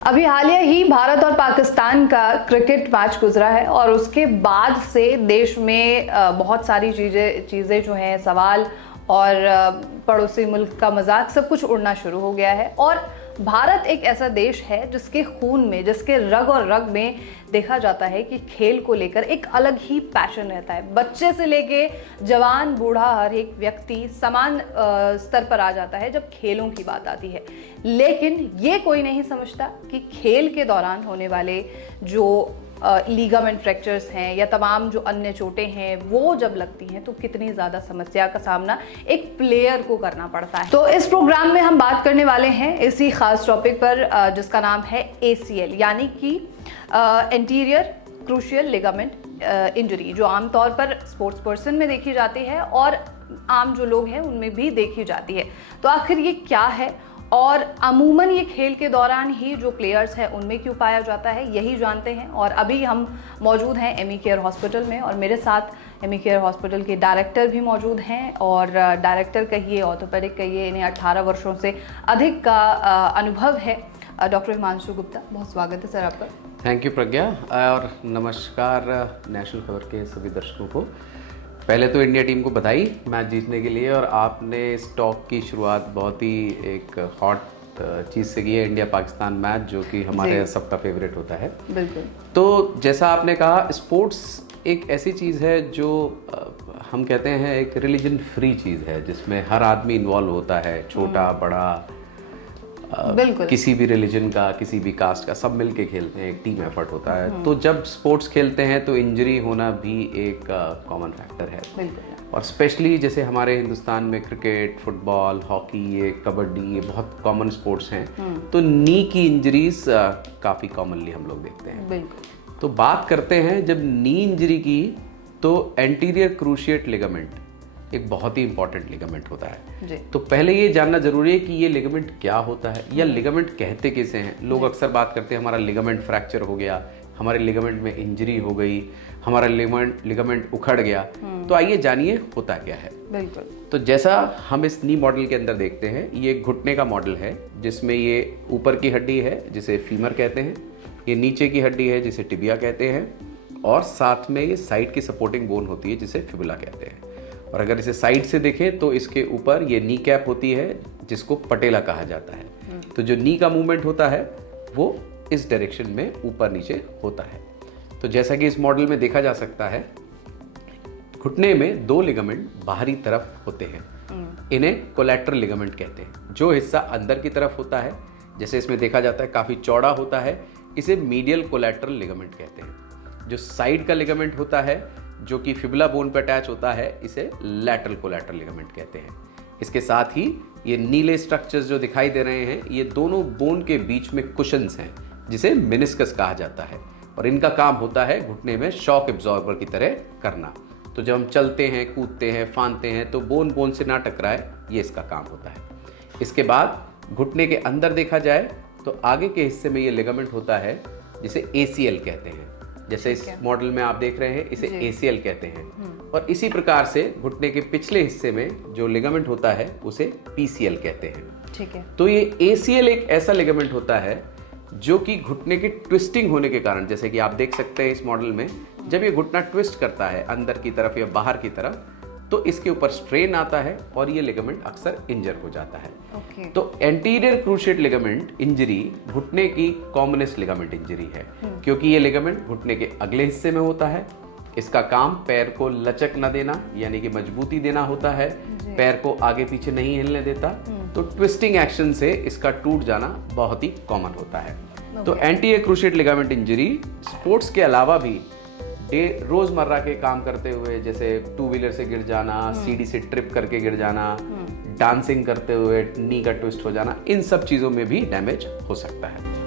अभी हालिया ही भारत और पाकिस्तान का क्रिकेट मैच गुजरा है और उसके बाद से देश में बहुत सारी चीज़ें जो हैं, सवाल और पड़ोसी मुल्क का मजाक सब कुछ उड़ना शुरू हो गया है। और भारत एक ऐसा देश है जिसके खून में, जिसके रग और रग में देखा जाता है कि खेल को लेकर एक अलग ही पैशन रहता है। बच्चे से लेके जवान बूढ़ा हर एक व्यक्ति समान स्तर पर आ जाता है जब खेलों की बात आती है। लेकिन ये कोई नहीं समझता कि खेल के दौरान होने वाले जो लीगामेंट फ्रैक्चर्स हैं या तमाम जो अन्य चोटें हैं वो जब लगती हैं तो कितनी ज़्यादा समस्या का सामना एक प्लेयर को करना पड़ता है। तो इस प्रोग्राम में हम बात करने वाले हैं इसी खास टॉपिक पर जिसका नाम है ACL, यानी कि एंटीरियर क्रूशियल लिगामेंट इंजरी, जो आमतौर पर स्पोर्ट्स पर्सन में देखी जाती है और आम जो लोग हैं उनमें भी देखी जाती है। तो आखिर ये क्या है और अमूमन ये खेल के दौरान ही जो प्लेयर्स हैं उनमें क्यों पाया जाता है, यही जानते हैं। और अभी हम मौजूद हैं एमी केयर हॉस्पिटल में और मेरे साथ एमी केयर हॉस्पिटल के डायरेक्टर भी मौजूद हैं। और डायरेक्टर कहिए, ऑर्थोपेडिक कहिए, इन्हें 18 वर्षों से अधिक का अनुभव है। डॉक्टर हिमांशु गुप्ता, बहुत स्वागत है सर आपका। थैंक यू प्रज्ञा, और नमस्कार नेशनल खबर के सभी दर्शकों को। पहले तो इंडिया टीम को बधाई मैच जीतने के लिए, और आपने इस टॉक की शुरुआत बहुत ही एक हॉट चीज़ से की है, इंडिया पाकिस्तान मैच, जो कि हमारे सबका फेवरेट होता है। बिल्कुल। तो जैसा आपने कहा, स्पोर्ट्स एक ऐसी चीज़ है जो हम कहते हैं एक रिलीजन फ्री चीज़ है, जिसमें हर आदमी इन्वॉल्व होता है, छोटा बड़ा, किसी भी रिलीजन का, किसी भी कास्ट का, सब मिलके खेलते हैं, एक टीम एफर्ट होता है। तो जब स्पोर्ट्स खेलते हैं तो इंजरी होना भी एक कॉमन फैक्टर है। और स्पेशली जैसे हमारे हिंदुस्तान में क्रिकेट, फुटबॉल, हॉकी, ये कबड्डी, ये बहुत कॉमन स्पोर्ट्स हैं। तो नी की इंजरीज काफ़ी कॉमनली हम लोग देखते हैं। तो बात करते हैं जब नी इंजरी की, तो एंटीरियर क्रूशिएट लिगामेंट एक बहुत ही इंपॉर्टेंट लिगामेंट होता है। तो पहले ये जानना जरूरी है कि ये लिगामेंट क्या होता है, या लिगामेंट कहते किसे हैं। लोग अक्सर बात करते हैं हमारा लिगामेंट फ्रैक्चर हो गया, हमारे लिगामेंट में इंजरी हो गई, हमारा लिगामेंट उखड़ गया। तो आइए जानिए होता क्या है। बिल्कुल। तो जैसा हम इस नी मॉडल के अंदर देखते हैं, ये घुटने का मॉडल है, जिसमें ये ऊपर की हड्डी है जिसे फीमर कहते हैं, ये नीचे की हड्डी है जिसे टिबिया कहते हैं, और साथ में ये साइड की सपोर्टिंग बोन होती है जिसे फिबुला कहते हैं। और अगर इसे साइड से देखें तो इसके ऊपर ये नी कैप होती है जिसको पटेला कहा जाता है। तो जो नी का मूवमेंट होता है वो इस डायरेक्शन में ऊपर नीचे होता है। तो जैसा कि इस मॉडल में देखा जा सकता है, घुटने में दो लिगामेंट बाहरी तरफ होते हैं, इन्हें कोलैटरल लिगामेंट कहते हैं। जो हिस्सा अंदर की तरफ होता है, जैसे इसमें देखा जाता है काफ़ी चौड़ा होता है, इसे मीडियल कोलैटरल लिगामेंट कहते हैं। जो साइड का लिगामेंट होता है, जो कि फिबुला बोन पर अटैच होता है, इसे लैटरल कोलैटरल लिगामेंट कहते हैं। इसके साथ ही ये नीले स्ट्रक्चर्स जो दिखाई दे रहे हैं, ये दोनों बोन के बीच में कुशन्स हैं, जिसे मेनिस्कस कहा जाता है, और इनका काम होता है घुटने में शॉक एब्जॉर्बर की तरह करना। तो जब हम चलते हैं, कूदते हैं, फांदते हैं, तो बोन बोन से ना टकराए, ये इसका काम होता है। इसके बाद घुटने के अंदर देखा जाए तो आगे के हिस्से में ये लिगामेंट होता है जिसे ACL कहते हैं। जैसे इस मॉडल में आप देख रहे हैं, इसे ACL कहते हैं। और इसी प्रकार से घुटने के पिछले हिस्से में जो लिगामेंट होता है उसे PCL कहते हैं। ठीक है। तो ये ACL एक ऐसा लिगामेंट होता है जो कि घुटने की ट्विस्टिंग होने के कारण, जैसे कि आप देख सकते हैं इस मॉडल में, जब ये घुटना ट्विस्ट करता है अंदर की तरफ या बाहर की तरफ, तो इसके ऊपर स्ट्रेन आता है और ये लिगामेंट अक्सर इंजर हो जाता है। तो एंटीरियर क्रूशिएट लिगामेंट इंजरी घुटने की कॉमनेस्ट लिगामेंट इंजरी है, क्योंकि ये लिगामेंट घुटने के अगले हिस्से में होता है। इसका काम पैर को लचक न देना, यानी कि मजबूती देना होता है, पैर को आगे पीछे नहीं हिलने देता। तो ट्विस्टिंग एक्शन से इसका टूट जाना बहुत ही कॉमन होता है। तो anterior cruciate ligament injury sports के अलावा भी रोजमर्रा के काम करते हुए, जैसे 2 व्हीलर से गिर जाना, सीढ़ी से ट्रिप करके गिर जाना, डांसिंग करते हुए नी का ट्विस्ट हो जाना, इन सब चीज़ों में भी डैमेज हो सकता है।